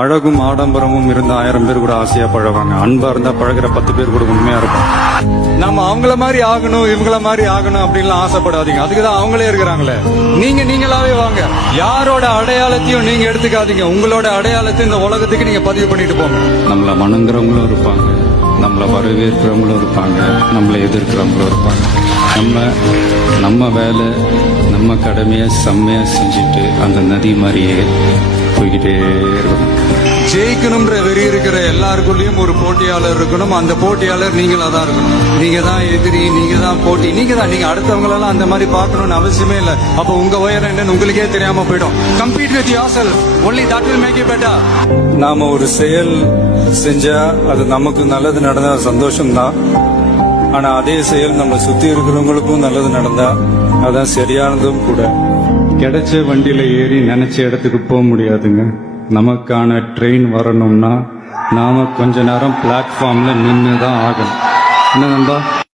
அழகும் ஆடம்பரமும் இருந்த 1000 பேர் கூட ஆசையா பழவாங்க. அன்பா இருந்தா பழகிற 10 பேர் கூட உண்மையா இருக்கும். நம்ம அவங்கள மாதிரி ஆகணும் இவங்கள மாதிரி ஆகணும் அப்படின்லாம் ஆசைப்படாதீங்க. அதுக்குதான் அவங்களே இருக்கிறாங்களே. நீங்களாவே வாங்க. யாரோட அடையாளத்தையும் நீங்க எடுத்துக்காதீங்க. உங்களோட அடையாளத்தை இந்த உலகத்துக்கு நீங்க பதிவு பண்ணிட்டு போங்க. நம்மள வணங்குறவங்களும் இருப்பாங்க, நம்மள வரவேற்கிறவங்களும் இருப்பாங்க, நம்மளை எதிர்க்கிறவங்களும் இருப்பாங்க. நம்ம வேலை நம்ம கடமையை செம்மையா செஞ்சுட்டு அந்த நதி மாதிரியே போய்கிட்டே இருக்கணும். ஜெயிக்கணும்ன்ற வெறி இருக்கிற எல்லாருக்குள்ளயும் ஒரு போட்டியாளர் இருக்கணும். அந்த போட்டியாளர் நீங்களா தான் இருக்கணும். நீங்க தான் எதிரி, நீங்க தான் போட்டி, நீங்க அடுத்தவங்களெல்லாம் அந்த மாதிரி பார்க்கணும்னு அவசியமே இல்லை. அப்போ உங்க உயரம் என்னன்னு உங்களுக்கே தெரியாம போயிடும். Compete with yourself, only that will make you better. நாம ஒரு செயல் செஞ்சா அது நமக்கு நல்லது நடந்தா சந்தோஷம்தான். ஆனா அதே செயல் நம்ம சுத்தி இருக்கிறவங்களுக்கும் நல்லது நடந்தா அதான் சரியானதும் கூட. கிடைச்ச வண்டியில ஏறி நினைச்ச இடத்துக்கு போக முடியாதுங்க. நமக்கான ட்ரெயின் வரணும்னா நாம கொஞ்ச நேரம் பிளாட்ஃபார்ம்ல நின்று தான் ஆகணும். என்ன நண்பா?